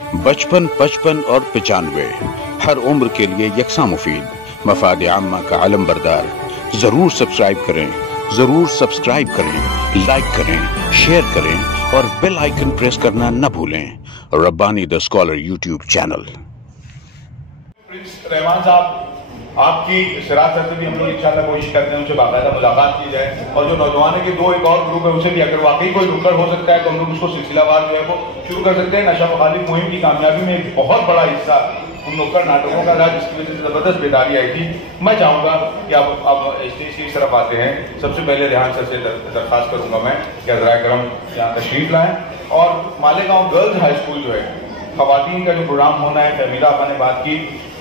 55 55 और 95 हर उम्र के लिए यकसा मुफीद, मफाद आम्मा का अलम बरदार। जरूर सब्सक्राइब करें, लाइक करें, शेयर करें और बेल आइकन प्रेस करना न भूलें। Rabbani the scholar YouTube channel. Prince Rahman साहब, आपकी शरारत से भी हम लोग इंशाल्लाह कोशिश करते हैं उनसे बाकायदा मुलाकात की जाए, और जो नौजवानों के दो एक और ग्रुप है उसे भी अगर वाकई कोई नुक्कड़ हो सकता है तो हम लोग उसको सिलसिलावार जो है वो शुरू कर सकते हैं। नशा मुखालिफ मुहिम की कामयाबी में एक बहुत बड़ा हिस्सा उन नुक्कड़ नाटकों का रहा, जिसकी वजह से जबरदस्त बेदारी आई थी। मैं चाहूंगा कि अब स्टेज की तरफ आते हैं। सबसे पहले रेहान सर से दरख्वास्त करूंगा मैं कि हज़राए करम यहाँ तशरीफ लाएं, और मालेगांव गर्ल्स हाई स्कूल जो है खवातीन का जो प्रोग्राम होना है, तमीरा आपा ने बात की,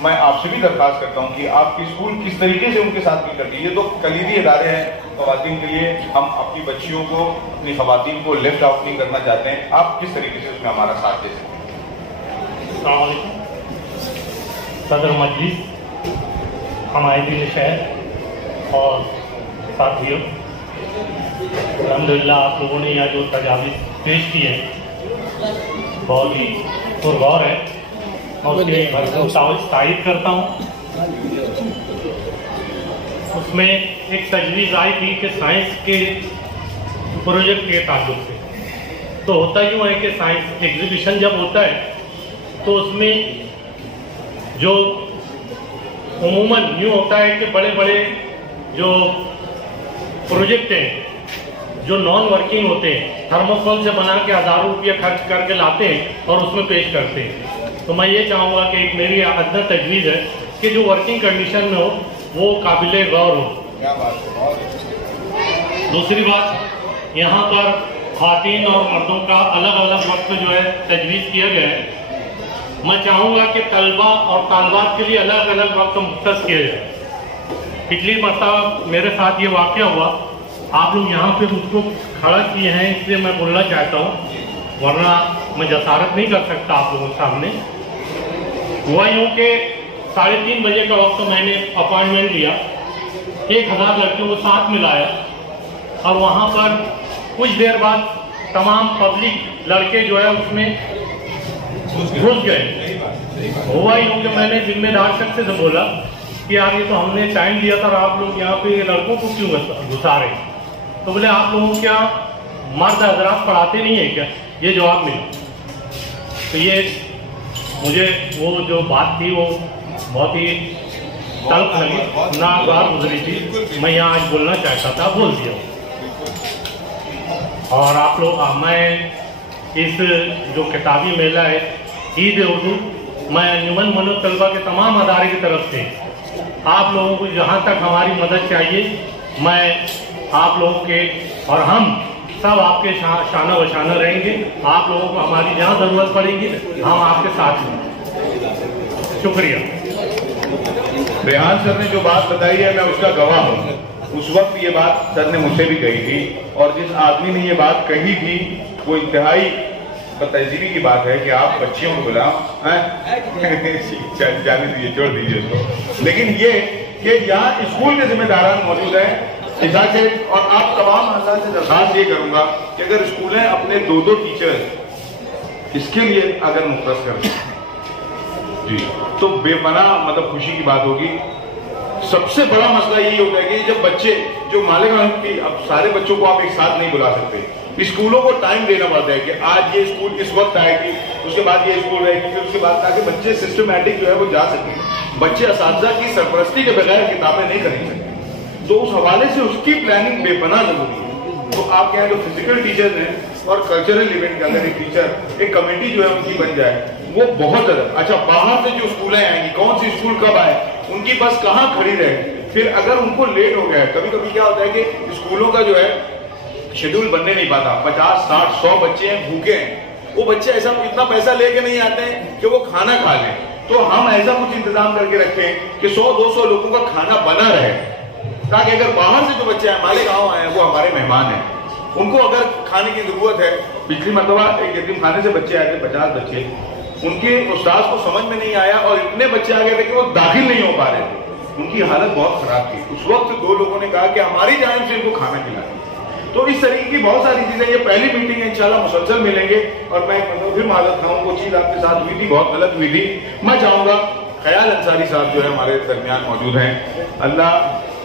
मैं आपसे भी दरख्वास्त करता हूँ कि आपकी स्कूल किस तरीके से उनके साथ मिल करती है। ये तो कलीदी इदारे हैं खवातीन के लिए, हम अपनी बच्चियों को, अपनी खवातीन को लेफ्ट आउट नहीं करना चाहते हैं। आप किस तरीके से उसमें हमारा साथ दे सकते हैं? अस्सलाम वालेकुम सदर मजलिस, हमारे दिल शहर और साथियों, अल्हम्दुलिल्लाह आप लोगों ने यहाँ जो तजावीज़ पेश की है बहुत ही पुरगौर है, मैं उसके तारीफ करता हूँ। उसमें एक तजवीज़ आई थी कि साइंस के प्रोजेक्ट के ताल्लुक से, तो होता यूँ है कि साइंस एग्जीबिशन जब होता है तो उसमें जो उमूमन यूँ होता है कि बड़े बड़े जो प्रोजेक्ट हैं जो नॉन वर्किंग होते हैं, थर्मोकोल से बना के हज़ारों रुपये खर्च करके लाते हैं और उसमें पेश करते हैं। तो मैं ये चाहूँगा कि एक मेरी अदना तजवीज़ है कि जो वर्किंग कंडीशन में हो वो काबिले गौर हो। दूसरी बात, यहाँ पर ख़वातीन और मर्दों का अलग अलग वक्त जो है तजवीज़ किया गया है। मैं चाहूँगा कि तलबा और तालबात के लिए अलग अलग वक्त मुख्तस किया जाए। पिछली मरतबा मेरे साथ ये वाक़या हुआ, आप लोग यहाँ पे मुझको खड़ा किए हैं, इसलिए मैं बोलना चाहता हूँ, वरना मैं जसारत नहीं कर सकता आप लोगों के सामने। हुआ यूँ कि 3:30 बजे का वक्त मैंने अपॉइंटमेंट लिया, 1000 लड़कियों को साथ मिलाया, और वहाँ पर कुछ देर बाद तमाम पब्लिक लड़के जो है उसमें घुस गए। हुआ यूँ कि मैंने जिम्मेदार शख्स से बोला कि यार ये तो हमने टाइम दिया था और आप लोग यहाँ पे लड़कों को क्यों घुसा रहे हैं? तो बोले आप लोगों क्या मर्द हजरात पढ़ाते नहीं है क्या? ये जवाब मिला। तो ये मुझे वो जो बात थी वो बहुत ही तल्ख लगी, नागवार गुजरी थी। मैं यहाँ आज बोलना चाहता था, बोल दिया। और आप लोग, मैं इस जो किताबी मेला है ईद उर्दू, मैं अंजुमन मनो तलबा के तमाम अदारे की तरफ से आप लोगों को जहाँ तक हमारी मदद चाहिए, मैं आप लोगों के और हम सब आपके शाना बशाना रहेंगे। आप लोगों को हमारी जहाँ ज़रूरत पड़ेगी हम आपके साथ हैं। शुक्रिया। रेहान सर ने जो बात बताई है मैं उसका गवाह हूँ। उस वक्त ये बात सर ने मुझसे भी कही थी, और जिस आदमी ने ये बात कही थी वो इंतहाई तहजीबी की बात है कि आप बच्चियों को बुलाओ, जाने दीजिए, छोड़ दीजिए उसको। लेकिन ये कि यहाँ स्कूल के जिम्मेदारान मौजूद हैं, और आप तमाम हज़रात से दरख्वास्त ये करूंगा कि अगर स्कूलें अपने 2-2 टीचर इसके लिए अगर मुख्तस कर जी तो बेपना मतलब खुशी की बात होगी। सबसे बड़ा मसला यही होता है कि जब बच्चे जो मालेगांव की, अब सारे बच्चों को आप एक साथ नहीं बुला सकते, स्कूलों को टाइम देना पड़ता है कि आज ये स्कूल इस वक्त आएगी, उसके बाद ये स्कूल रहेगी, फिर उसके बाद ताकि बच्चे सिस्टमैटिक जो है वो जा सके। बच्चे असातिज़ा की सरपरस्ती के बगैर किताबें नहीं खरीद सकते, तो उस हवाले से उसकी प्लानिंग बेपना जरूरी है। तो आपके यहाँ जो फिजिकल टीचर्स हैं और कल्चरल इवेंट के अंदर एक टीचर, एक कमेटी जो है उनकी बन जाए, वो बहुत ज्यादा। अच्छा, बाहर से जो स्कूलें आएंगी, कौन सी स्कूल कब आए, उनकी बस कहाँ खड़ी रहे, फिर अगर उनको लेट हो गया, कभी कभी क्या होता है कि स्कूलों का जो है शेड्यूल बनने नहीं पाता, 50, 60, 100 बच्चे हैं, भूखे हैं, वो बच्चे ऐसा इतना पैसा लेके नहीं आते हैं कि वो खाना खा लें। तो हम ऐसा कुछ इंतजाम करके रखें कि 100-200 लोगों का खाना बना रहे, ताकि अगर बाहर से जो बच्चे आए, मालेगांव आए, वो हमारे मेहमान हैं, उनको अगर खाने की जरूरत है। पिछली मरतबा एक यतीम खाने से बच्चे आए थे, 50 बच्चे, उनके उस्ताद को समझ में नहीं आया और इतने बच्चे आ गए थे कि वो दाखिल नहीं हो पा रहे थे, उनकी हालत बहुत खराब थी। उस वक्त 2 लोगों ने कहा कि हमारी जानिब से इनको खाना खिलाएं। تو اس طریقے کی بہت ساری چیزیں، یہ پہلی میٹنگ ہے، انشاءاللہ مسلسل ملیں گے. اور میں پھر معذرت خواہ ہوں، وہ چیز آپ کے ساتھ ہوئی تھی بہت غلط ہوئی تھی. میں چاہوں گا خیال انصاری صاحب جو ہے ہمارے درمیان موجود ہیں، اللہ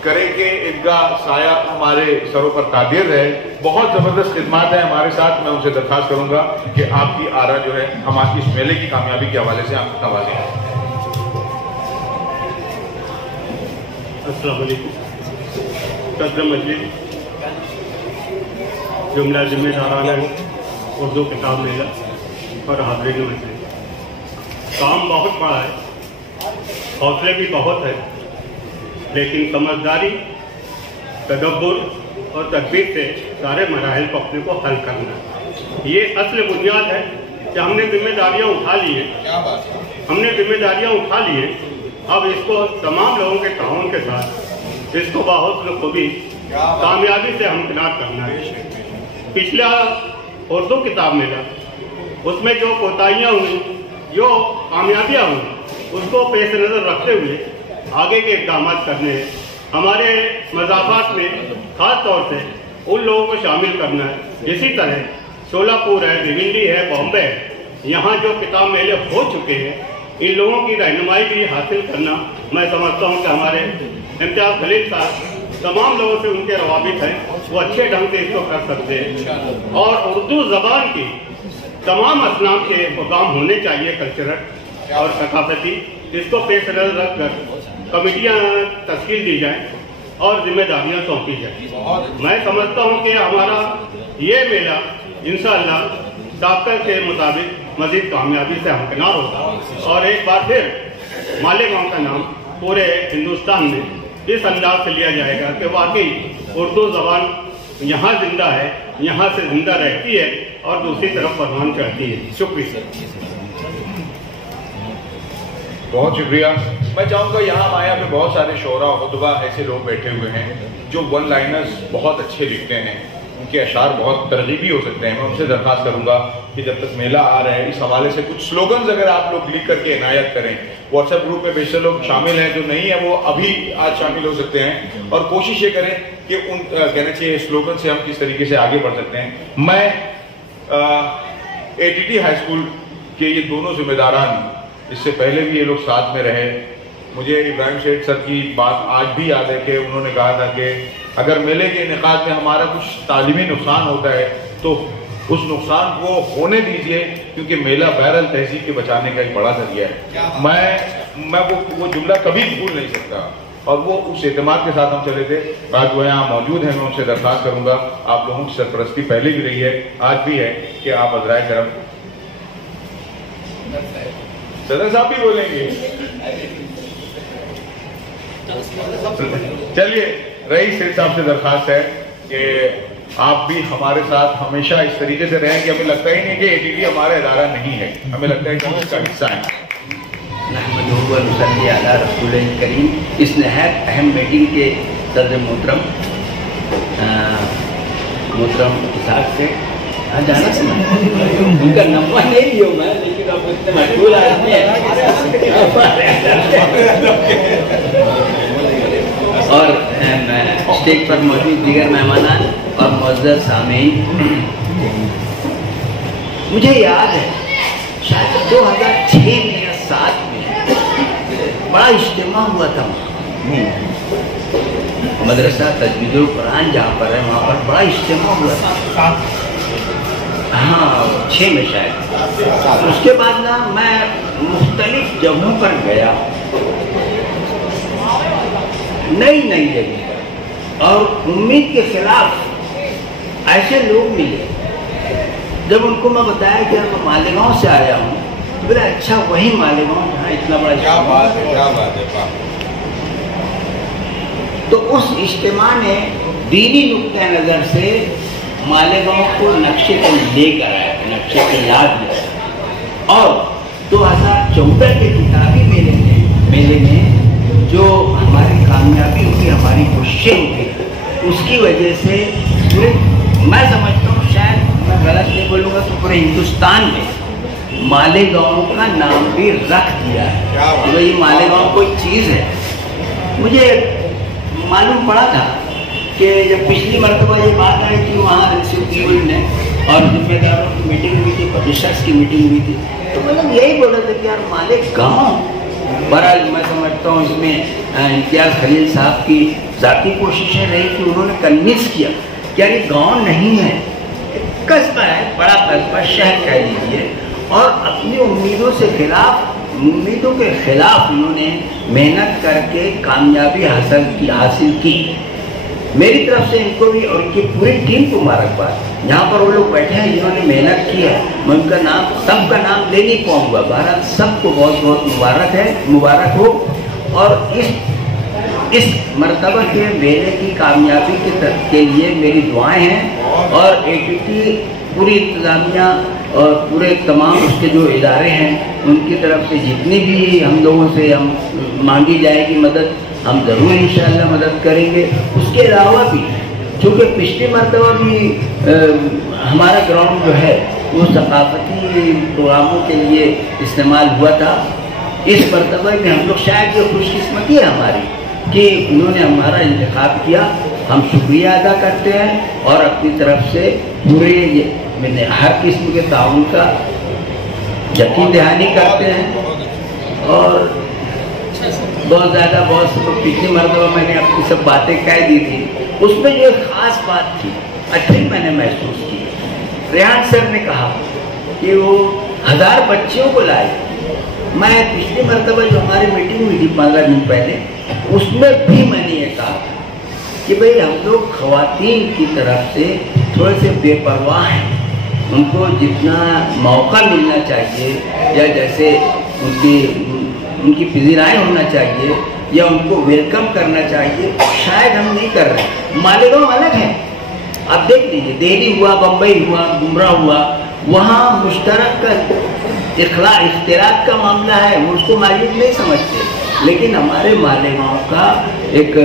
کرے کہ ان کا سایہ ہمارے سروں پر قادر رہے. بہت زبردست خدمات ہیں ہمارے ساتھ. میں ان سے درخواست کروں گا کہ آپ کی آرا جو ہے ہماری اس میلے کی کامیابی کے حوالے سے آپ کی واضح ہے. السلام علیکم. صدر مجلس، جملہ ذمہ داران اردو کتاب میلہ اور حاضرین مجلس، کام بہت بڑا ہے، حوصلے بھی بہت ہے، لیکن سمجھداری، تدبر اور تدبیر سے سارے مراحل کو اپنے کو حل کرنا ہے. یہ اصل بنیاد ہے کہ ہم نے ذمہ داریاں اٹھا لی ہیں. اب اس کو تمام لوگوں کے تعاون کے ساتھ اس کو بحسن خوبی کامیابی سے ہمکنار کرنا ہے. پچھلا اردو کتاب میلہ، اس میں جو کوتاہیاں ہوئیں، جو کامیابیاں ہوئیں، اس کو پیش نظر رکھتے ہوئے آگے کے اقدامات کرنے ہیں. ہمارے مضافات میں خاص طور سے ان لوگوں کو شامل کرنا ہے. اسی طرح شولاپور ہے، بھیونڈی ہے، بامبے ہے، یہاں جو کتاب میلے ہو چکے ہیں، ان لوگوں کی رہنمائی بھی حاصل کرنا. میں سمجھتا ہوں کہ ہمارے امتیاز خلیل صاحب تمام لوگوں سے ان کے روابط ہیں، وہ اچھے ڈھنگ سے اس کو کر سکتے ہیں. اور اردو زبان کی تمام اصناف کے پروگرام ہونے چاہیے، کلچرل اور ثقافتی. اس کو پیش نظر رکھ کر کمیٹیاں تشکیل دی جائیں اور ذمہ داریاں سونپی جائیں. میں سمجھتا ہوں کہ ہمارا یہ میلہ انشاءاللہ سابقہ کے مطابق مزید کامیابی سے ہمکنار ہوگا. اور ایک بار پھر مالیگاؤں کا نام پورے ہندوستان میں اس انداز سے لیا جائے گا کہ واقعی اردو زبان یہاں زندہ ہے، یہاں سے زندہ رہتی ہے اور دوسری طرف پروان چڑھتی ہے. شکریہ. بہت شکریہ. میں چاہوں گا یہاں مایا پہ بہت سارے شعراء و خطبہ ایسے لوگ بیٹھے ہوئے ہیں جو ون لائنرز بہت اچھے لکھتے ہیں، ان کے اشعار بہت ترغیبی ہو سکتے ہیں. میں ان سے درخواست کروں گا کہ جب تک میلہ آ رہا ہے اس حوالے سے کچھ سلوگنز اگر آپ لوگ لکھ کر کے عنایت کریں. واٹس ایپ گروپ میں بیشتر لوگ شامل ہیں، جو نہیں ہیں وہ ابھی آج شامل ہو سکتے ہیں. اور کوشش یہ کریں کہ ان کہنا چاہیے سلوگن سے ہم کس طریقے سے آگے بڑھ سکتے ہیں. میں ATT ہائی اسکول کے یہ دونوں ذمہ داران، اس سے پہلے بھی یہ لوگ ساتھ میں رہے. مجھے ابراہیم شیخ سر کی بات آج بھی یاد ہے کہ انہوں نے کہا تھا کہ اگر میلے کے انعقاد میں ہمارا کچھ تعلیمی نقصان ہوتا ہے تو اس نقصان کو ہونے دیجئے، کیونکہ میلہ بہرحال تہذیب کے بچانے کا ایک بڑا ذریعہ ہے. میں وہ جملہ کبھی بھول نہیں سکتا، اور وہ اس اعتماد کے ساتھ ہم چلے تھے. آج وہ یہاں موجود ہیں. میں ان سے درخواست کروں گا، آپ لوگوں کی سرپرستی پہلے بھی رہی ہے، آج بھی ہے، کہ آپ عذرائے کرم. صدر صاحب بھی بولیں گے. چلیے، رئیس صاحب سے درخواست ہے کہ آپ بھی ہمارے ساتھ ہمیشہ اس طریقے سے رہیں کہ ہمیں لگتا ہی نہیں کہ ATT ہمارا ادارہ نہیں ہے، ہمیں لگتا ہے کہ ہم اس کا حصہ ہیں. نحمدہ و نصلی علی رسول کریم. اس نہایت اہم میٹنگ کے صدر محترم اسحاق سے جانا ان کا نمبر نہیں لیا میں، لیکن اب اتنے مشغول آدمی ہیں. اور اسٹیج پر موجود دیگر مہمانان اور معزز سامعین، مجھے یاد ہے شاید 2006 میں یا 2007 میں بڑا اجتماع ہوا تھا مدرسہ تجوید القرآن جہاں پر ہے، وہاں پر بڑا اجتماع ہوا تھا. ہاں 6 میں شاید. اس کے بعد نا میں مختلف جگہوں پر گیا، نئی جگہ، اور امید کے خلاف ایسے لوگ ملے. جب ان کو میں بتایا کہ میں مالیگاؤں سے آیا ہوں، تو بولا اچھا وہی مالیگاؤں جہاں اتنا بڑا. کیا بات ہے. تو اس اجتماع نے دینی نقطۂ نظر سے مالیگاؤں کو نقشے پر لے کر آیا، نقشے کی یاد دیا. اور 2014 کے کتابی میلے میں جو ہماری کامیابی ہوئی، ہماری کوششیں ہوئی، اس کی وجہ سے پورے، میں سمجھتا ہوں شاید میں غلط نہیں بولوں گا تو پورے ہندوستان میں مالیگاؤں کا نام بھی رکھ دیا ہے. تو یہ مالیگاؤں کوئی چیز ہے. مجھے معلوم پڑا تھا کہ جب پچھلی مرتبہ یہ بات آئی تھی وہاں ریسیپٹ نے اور ذمہ داروں کی میٹنگ ہوئی تھی، پبلشرس کی میٹنگ ہوئی تھی، تو مطلب یہی بولا تھا کہ یار مالک گاؤں، بہرحال میں سمجھتا ہوں اس میں امتیاز خلیل صاحب کی ذاتی کوششیں رہی کہ انہوں نے کنوینس کیا کہ یار یہ گاؤں نہیں ہے، قصبہ ہے، بڑا قصبہ، شہر کہہ لیجیے، اور اپنی امیدوں کے خلاف انہوں نے محنت کر کے کامیابی حاصل کی۔ میری طرف سے ان کو بھی اور ان کی پوری ٹیم کو مبارکباد۔ یہاں پر وہ لوگ بیٹھے ہیں جنہوں نے محنت کی ہے، میں ان کا نام سب کا نام لے نہیں پاؤں گا، بہرحال سب کو بہت بہت مبارک ہو، اور اس مرتبہ کے میلے کی کامیابی کے لیے میری دعائیں ہیں، اور ATT پوری انتظامیہ اور پورے تمام اس کے جو ادارے ہیں ان کی طرف سے جتنی بھی ہم لوگوں سے مانگی جائے گی مدد، ہم ضرور انشاءاللہ مدد کریں گے۔ اس کے علاوہ بھی چونکہ پچھلی مرتبہ بھی ہمارا گراؤنڈ جو ہے وہ ثقافتی پروگراموں کے لیے استعمال ہوا تھا، اس مرتبہ میں ہم لوگ شاید یہ خوش قسمتی ہے ہماری کہ انہوں نے ہمارا انتخاب کیا، ہم شکریہ ادا کرتے ہیں اور اپنی طرف سے پورے ہر قسم کے تعاون کا یقین دہانی کرتے ہیں۔ اور بہت زیادہ پچھلی مرتبہ میں نے اپنی سب باتیں کہہ دی تھی، اس میں جو ایک خاص بات تھی اچھی میں نے محسوس کی، ریحان سر نے کہا کہ وہ 1000 بچیوں کو لائے۔ میں پچھلی مرتبہ جو ہماری میٹنگ ہوئی تھی 15 دن پہلے، اس میں بھی میں نے یہ کہا کہ بھئی ہم لوگ خواتین کی طرف سے تھوڑے سے بے پرواہ ہیں، ان کو جتنا موقع ملنا چاہیے یا جیسے ان کی پذیرائی ہونا چاہیے یا ان کو ویلکم کرنا چاہیے، شاید ہم نہیں کر رہے۔ مالیگاؤں الگ ہے، اب دیکھ لیجیے، دہلی ہوا، بمبئی ہوا، گمرہ ہوا، وہاں مشترک کا اختلاط کا معاملہ ہے، وہ اس کو مالیگ نہیں سمجھتے، لیکن ہمارے مالیگاؤں کا ایک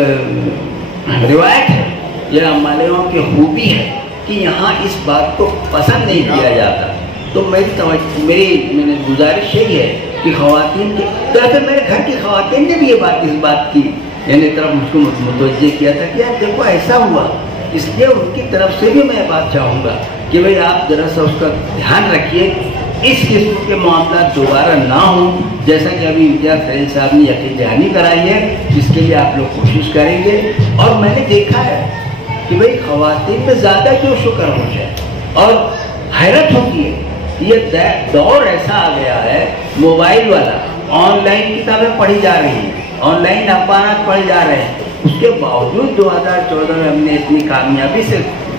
روایت ہے یا مالیگاؤں کی خوبی ہے کہ یہاں اس بات کو پسند نہیں کیا جاتا۔ تو میری گزارش یہی ہے کہ خواتین کی طرف، میرے گھر کی خواتین نے بھی اس بات کی یعنی طرف مجھ کو متوجہ کیا تھا کہ یار دیکھو ایسا ہوا، اس لیے ان کی طرف سے بھی میں بات چاہوں گا کہ بھئی آپ ذرا سا اس کا دھیان رکھیے، اس قسم کے معاملات دوبارہ نہ ہوں، جیسا کہ ابھی امتیاز خلیل صاحب نے یقین دہانی کرائی ہے، جس کے لیے آپ لوگ کوشش کریں گے۔ اور میں نے دیکھا ہے کہ بھئی خواتین میں زیادہ جوش و خروش ہے، اور حیرت ہوتی ہے، یہ دور ایسا آ گیا ہے موبائل والا، آن لائن کتابیں پڑھی جا رہی ہیں، آن لائن اخبارات پڑھے جا رہے ہیں، اس کے باوجود 2014 میں ہم نے اتنی کامیابی سے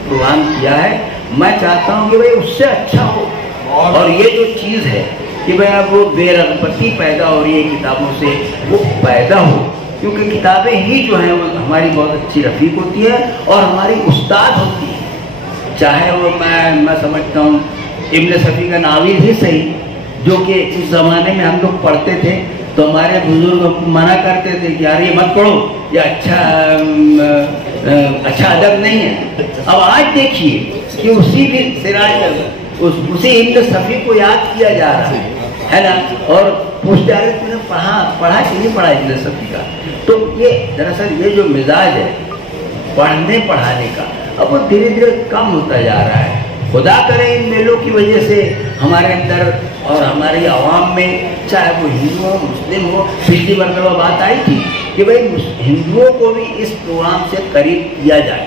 پروگرام کیا ہے۔ میں چاہتا ہوں کہ بھئی اس سے اچھا ہو، اور یہ جو چیز ہے کہ بھئی اب وہ بے رغبتی پیدا ہو رہی ہے کتابوں سے، وہ پیدا ہو، کیونکہ کتابیں ہی جو ہیں وہ ہماری بہت اچھی رفیق ہوتی ہے اور ہماری استاد ہوتی ہے، چاہے وہ میں سمجھتا ہوں ابن صفی کا ناول ہی صحیح، جو کہ اس زمانے میں ہم لوگ پڑھتے تھے تو ہمارے بزرگ منع کرتے تھے کہ یار یہ مت پڑھو، یہ اچھا ادب نہیں ہے۔ اب آج دیکھیے کہ اسی ابن صفی کو یاد کیا جا رہا ہے نا، اور پوچھ جا رہے تم نے پڑھا کہ نہیں پڑھا ابن صفی کا۔ تو یہ دراصل یہ جو مزاج ہے پڑھنے پڑھانے کا، اب وہ دھیرے دھیرے کم ہوتا جا رہا ہے۔ خدا کرے ان میلوں کی وجہ سے ہمارے اندر اور ہماری عوام میں، چاہے وہ ہندو ہو مسلم ہو، پچھلی مرتبہ بات آئی تھی کہ بھئی ہندوؤں کو بھی اس پروگرام سے قریب کیا جائے،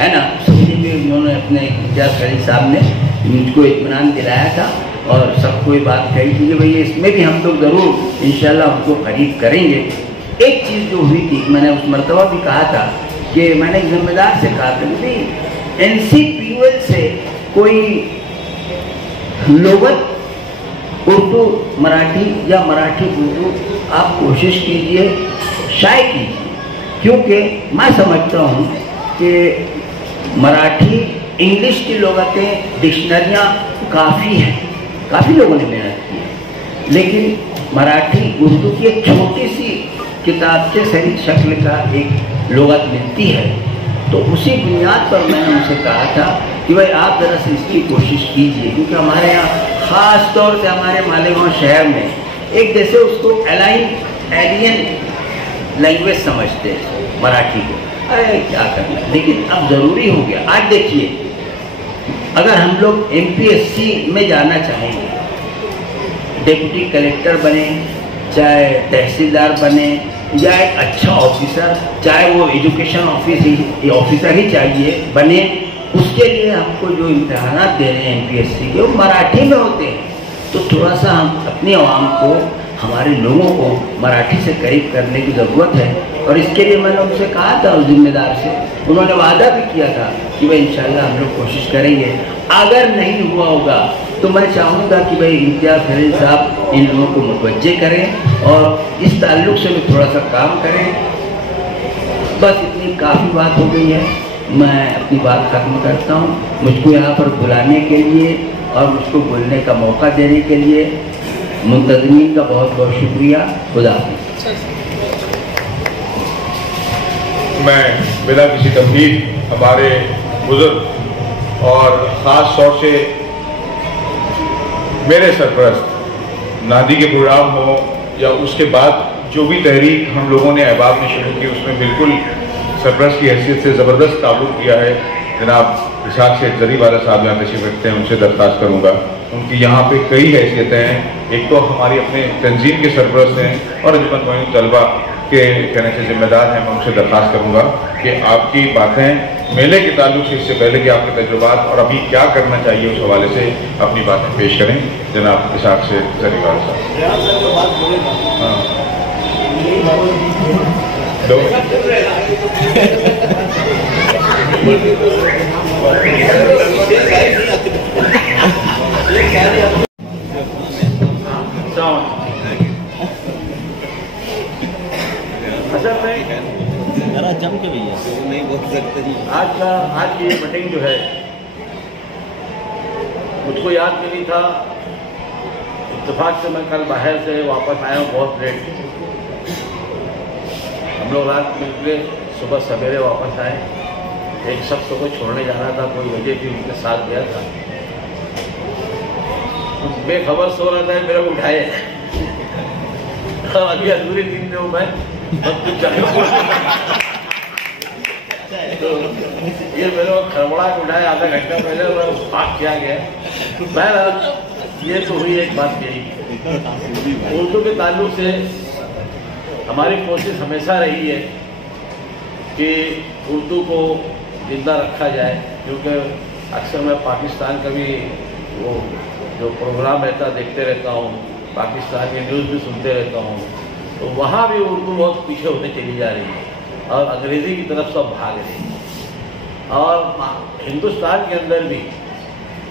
ہے نا، اس لیے بھی انہوں نے اپنے امتیاز خلیل صاحب نے مجھ کو اطمینان دلایا تھا اور سب کو یہ بات کہی تھی کہ بھئی اس میں بھی ہم لوگ ضرور انشاءاللہ ان کو قریب کریں گے۔ ایک چیز جو ہوئی تھی، میں نے اس مرتبہ بھی کہا تھا کہ میں نے ذمہ دار سے کہا تھا کہ NCPUL سے کوئی لغت اردو مراٹھی یا مراٹھی اردو آپ کوشش کیجئے، شائع کیجئے، کیونکہ میں سمجھتا ہوں کہ مراٹھی انگلش کی لغتیں ڈکشنریاں کافی ہیں، کافی لوگوں نے محنت کی ہے، لیکن مراٹھی اردو کی ایک چھوٹی سی کتاب کے صحیح شکل کا ایک لغت ملتی ہے۔ تو اسی بنیاد پر میں نے ان سے کہا تھا کہ بھائی آپ ذرا سے اس کی کوشش کیجئے، کیونکہ ہمارے یہاں خاص طور سے ہمارے مالیگاؤں شہر میں ایک جیسے اس کو ایلین لینگویج سمجھتے ہیں مراٹھی کو، अरे क्या करना, लेकिन अब जरूरी हो गया। आज देखिए, अगर हम लोग MPSC में जाना चाहेंगे, डिप्टी कलेक्टर बने, चाहे तहसीलदार बने, या एक अच्छा ऑफिसर, चाहे वो एजुकेशन ऑफिसर ही चाहिए बने, उसके लिए हमको जो इम्तिहानात दे रहे हैं MPSC के, वो मराठी में होते हैं। तो थोड़ा सा हम अपनी आवाम को, हमारे लोगों को मराठी से करीब करने की ज़रूरत है। और इसके लिए मैंने उनसे कहा था, उस जिम्मेदार से, उन्होंने वादा भी किया था कि भाई इंशाल्लाह हम लोग कोशिश करेंगे। अगर नहीं हुआ होगा तो मैं चाहूँगा कि भाई इम्तियाज़ खलील साहब इन लोगों को मुतवज्जे करें और इस ताल्लुक़ से भी थोड़ा सा काम करें। बस इतनी काफ़ी बात हो गई है, मैं अपनी बात ख़त्म करता हूँ। मुझको यहाँ पर बुलाने के लिए और मुझको बोलने का मौका देने के लिए मुंतज़मीन का बहुत बहुत शुक्रिया। खुदा हाफ़िज़। मैं बिना किसी तमहीद हमारे बुजुर्ग और ख़ास तौर से मेरे सरपरस्त नादी के प्रोग्राम हो या उसके बाद जो भी तहरीक हम लोगों ने अहबाब ने शुरू की, उसमें बिल्कुल सरपरस्त की हैसियत से ज़बरदस्त ताबूर किया है। जनाब इसाक शेख जरी वाला साहब यहाँ तशरीफ रखते हैं, उनसे दरख्वास्त करूँगा। उनकी यहाँ पे कई हैसियतें हैं। एक तो हमारी अपने तंजीम के सरपरस्त हैं और अंजुमन मोइन तलबा के कहने से जिम्मेदार हैं। मैं उनसे दरख्वास्त करूँगा कि आपकी बातें मेले के ताल्लुक से, इससे पहले कि आपके तजुर्बात और अभी क्या करना चाहिए उस हवाले से अपनी बातें पेश करें। जनाब इसाक शेख जरी वाला साहब। हाँ, दो जम के भैया नहीं बोल सकते। आज की ये मीटिंग जो है मुझको याद मिली था, इत्तेफाक से मैं कल बाहर से वापस आया हूँ बहुत लेट। हम लोग रात में निकले, सुबह सवेरे वापस आए। एक शख्स को छोड़ने जाना था, कोई वजह थी, उनके साथ गया था। बेखबर सो रहा था, मेरे को उठाए। अभी अधूरी नींद में हूँ मैं, तो ये मेरे को खड़बड़ा के उठाया। आधा घंटा पहले मैं पाक किया गया। बहरहाल ये तो हुई एक बात यही। उर्दू के ताल्लुक से हमारी कोशिश हमेशा रही है कि उर्दू को जिंदा रखा जाए, क्योंकि अक्सर मैं पाकिस्तान का भी वो जो प्रोग्राम रहता देखते रहता हूँ, पाकिस्तान की न्यूज़ भी सुनते रहता हूँ, तो वहाँ भी उर्दू बहुत पीछे होते चली जा रही है और अंग्रेज़ी की तरफ सब भाग रही है। और हिंदुस्तान के अंदर भी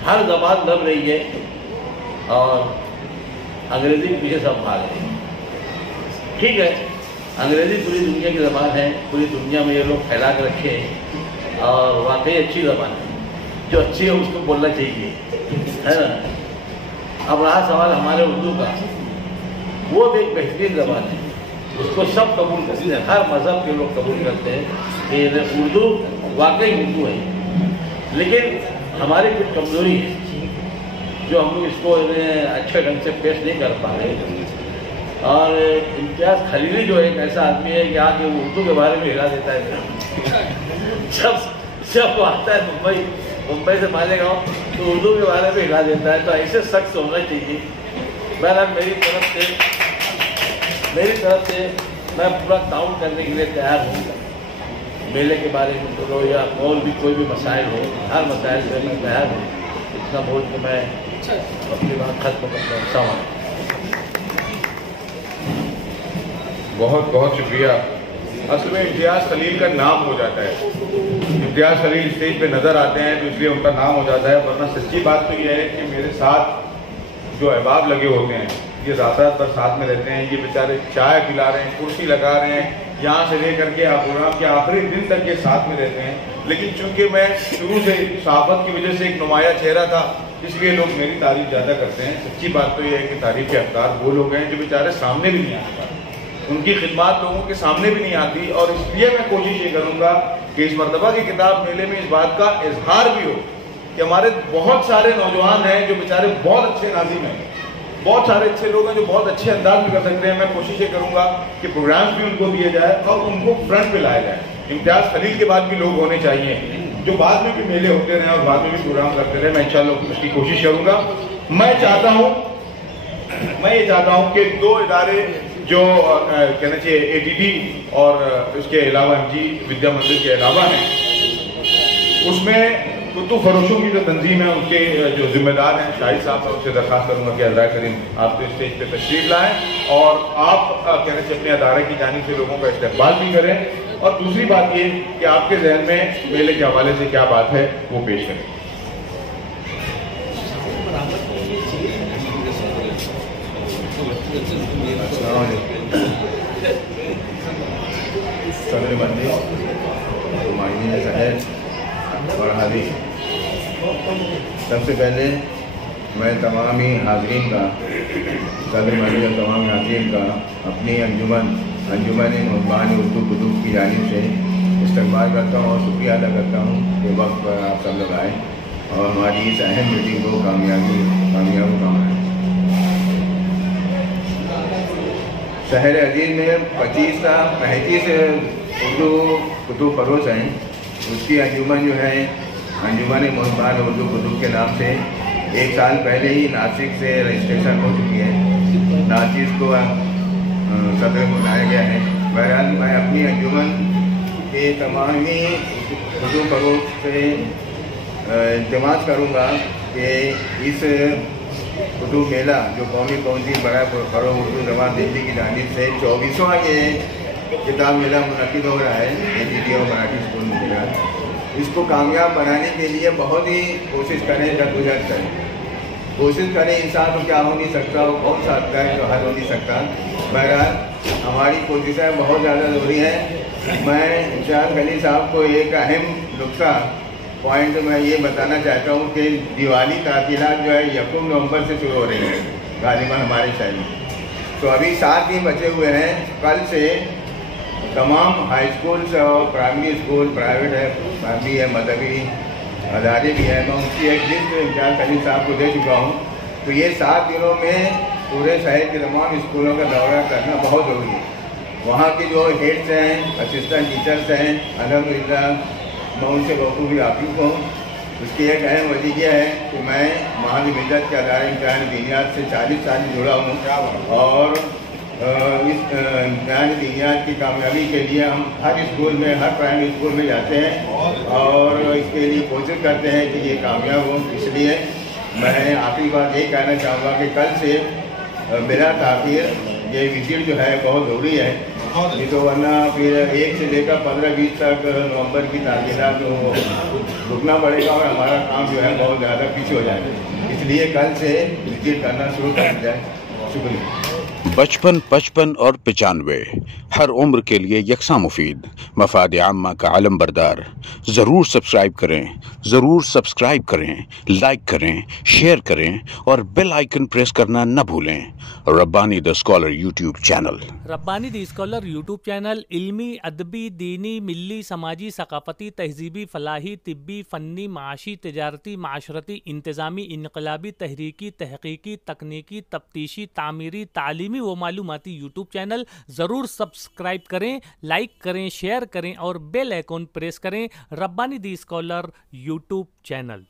हर ज़बान दब रही है और अंग्रेज़ी के पीछे सब भाग रही है। ठीक है, अंग्रेज़ी पूरी दुनिया की ज़बान है, पूरी दुनिया में ये लोग फैला कर रखे हैं और वाकई अच्छी ज़बान है। जो अच्छी है उसको बोलना चाहिए, है ना। अब रहा सवाल हमारे उर्दू का, वो भी एक बेहतरीन ज़बान है, उसको सब कबूल करते हैं, हर मज़हब के लोग कबूल करते हैं कि उर्दू वाकई उर्दू है। लेकिन हमारी कुछ कमज़ोरी है जो हम लोग इसको अच्छे ढंग से पेश नहीं कर पा रहे। और इम्तियाज़ खलीली जो एक ऐसा आदमी है कि आके वो उर्दू के बारे में हिला देता है। जब आता है मुंबई से मालेगांव तो उर्दू के बारे में हिला देता है। तो ऐसे शख्स होना चाहिए। बहरहाल मेरी तरफ से मैं पूरा ताउन करने के लिए तैयार हूँ। मेले के बारे में बोलो या और भी कोई भी मसाइल हो, हर मसाइल से मैं तैयार हूँ। इतना बोल के मैं अपनी बात खत्म करता हूँ। बहुत बहुत शुक्रिया। असल में इम्तियाज़ खलील का नाम हो जाता है, इम्तियाज़ खलील स्टेज पे नज़र आते हैं तो इसलिए उनका नाम हो जाता है। वरना सच्ची बात तो ये है कि मेरे साथ जो अहबाब लगे होते हैं, ये रात पर साथ में रहते हैं। ये बेचारे चाय पिला रहे हैं, कुर्सी लगा रहे हैं, यहाँ से लेकर के प्रोग्राम के आखिरी दिन तक ये साथ में रहते हैं। लेकिन चूंकि मैं शुरू से सहाफ़त की वजह से एक नुमाया चेहरा था, इसलिए लोग मेरी तारीफ ज़्यादा करते हैं। सच्ची बात तो ये है कि तारीफ के हकदार वो लोग हैं जो बेचारे सामने भी नहीं आते, उनकी खिदमत लोगों के सामने भी नहीं आती। और इसलिए मैं कोशिश ये करूँगा कि इस मरतबा की किताब मेले में इस बात का इजहार भी हो कि हमारे बहुत सारे नौजवान हैं जो बेचारे बहुत अच्छे नाज़िम हैं, बहुत सारे अच्छे लोग हैं जो बहुत अच्छे अंदाज में कर सकते हैं। मैं कोशिश ये करूँगा कि प्रोग्राम्स भी उनको दिए जाए और उनको फ्रंट पे लाया जाए। इम्तियाज खलील के बाद भी लोग होने चाहिए जो बाद में भी मेले होते रहे और बाद में भी प्रोग्राम करते रहे। मैं इंशाल्लाह उसकी कोशिश करूंगा। मैं ये चाहता हूं कि 2 इदारे जो कहना चाहिए ATD और इसके अलावा MG विद्या मंदिर के अलावा हैं, उसमें कुतुब फरोशों की जो तंजीम है उनके जो जिम्मेदार हैं शाहिद साहब, मैं उनसे दरख्वास्त करूंगा कि हज़रात करीम आप तो स्टेज पे तशरीफ लाएं और आप कहना चाहिए अपने अदारे की जानिब से लोगों का इस्तेमाल भी करें। और दूसरी बात ये कि आपके जहन में मेले के हवाले से क्या बात है वो पेश करें। सदर मंदिर मायने शहर और हाजिर, सबसे पहले मैं तमाम ही हाजरीन का, सदर मंदिर तमाम हाजरीन का अपनी अंजुमन मुहब्बान उर्दू कुतुब की जानिब से इस्तकबाल करता हूँ और शुक्रिया अदा करता हूँ कि वक्त पर आप सब लोग आए और हमारी इस अहम मीटिंग को कामयाब बनाएं। शहर अजीज में 35 उर्दू कुतुब फरोश हैं। उसकी अंजुमन जो है अंजुमन मुहब्बान उर्दू कुतुब के नाम से 1 साल पहले ही नासिक से रजिस्ट्रेशन हो चुकी है। नासिक को सदर बनाया गया है। बहरहाल मैं अपनी अंजुमन के तमाम ही कुतुब फरोश से इल्तिमास करूँगा कि इस कुतुब मेला जो कौमी कौंसिल बड़ा फरोग उर्दू ज़बान दिल्ली की जानिब से 24वां ये किताब मेला मुनक़िद हो रहा है ATD और मराठी स्कूल में। इसको कामयाब बनाने के लिए बहुत ही कोशिश करें, जद्दोजहद करें, कोशिश करें। इंसान को क्या हो नहीं सकता, वो कौन सा सकता है तो हल हो नहीं सकता। बहरहाल हमारी कोशिशें बहुत ज़्यादा ज़रूरी हैं। मैं इम्तियाज़ खलील साहब को एक अहम नुक्ता पॉइंट मैं ये बताना चाहता हूँ कि दिवाली ताक़ीलात जो है 1 नवंबर से शुरू हो रही है गालिबा हमारे शहर में। तो अभी 7 दिन बचे हुए हैं। कल से तमाम हाई स्कूल से और प्राइमरी स्कूल, प्राइवेट है, प्राइमरी है, मदवी अदारे भी है, मैं उनकी एक लिस्ट इम्तियाज़ खलील साहब को दे चुका हूँ। तो ये 7 दिनों में पूरे शहर के तमाम स्कूलों का दौरा करना बहुत ज़रूरी है। वहाँ के जो हेड्स हैं, असिस्टेंट टीचर्स हैं, अल्हम्दुलिल्लाह मैं उनसे बखूबी वाकिफ़ हूँ। उसकी एक अहम वजह यह है कि मैं महाद मिल्लत के अदारे इम्तिहान दीनियात से 40 साल जुड़ा हूँ और इस इम्तिहान दीनियात की कामयाबी के लिए हम हर स्कूल में, हर प्राइमरी स्कूल में जाते हैं और इसके लिए कोशिश करते हैं कि ये कामयाब हो। इसलिए मैं आखिरी बात यही कहना चाहूँगा कि कल से बिला ताख़ीर ये विजिट जो है बहुत ज़रूरी है, नहीं तो वरना फिर 1 से लेकर 15-20 तक नवंबर की ताक़ीदात जो रुकना पड़ेगा और हमारा काम जो है बहुत ज़्यादा पीछे हो जाएगा। इसलिए कल से विजिट करना शुरू कर जाए। शुक्रिया। 55, 55 और 95 हर उम्र के लिए यकसा मुफीद, मफाद आम्मा का आलम बरदार। ज़रूर सब्सक्राइब करें, लाइक करें, शेयर करें और बेल आइकन प्रेस करना न भूलें। Rabbani the scholar YouTube channel. Rabbani the scholar YouTube channel इल्मी, अदबी, दीनी, मिल्ली, समाजी, सकाफती, तहजीबी, फलाही, तिब्बी, फ़न्नी, माशी, तिजारती, माशरती, इंतज़ामी, इनकलाबी, तहरीकी, तहकीकी, तकनीकी, तफ्तीशी, तामीरी, तालीमी व मालूमाती यूट्यूब चैनल। ज़रूर सब्सक्राइब करें, लाइक करें, शेयर करें और बेल आइकन प्रेस करें। Rabbani the scholar YouTube channel.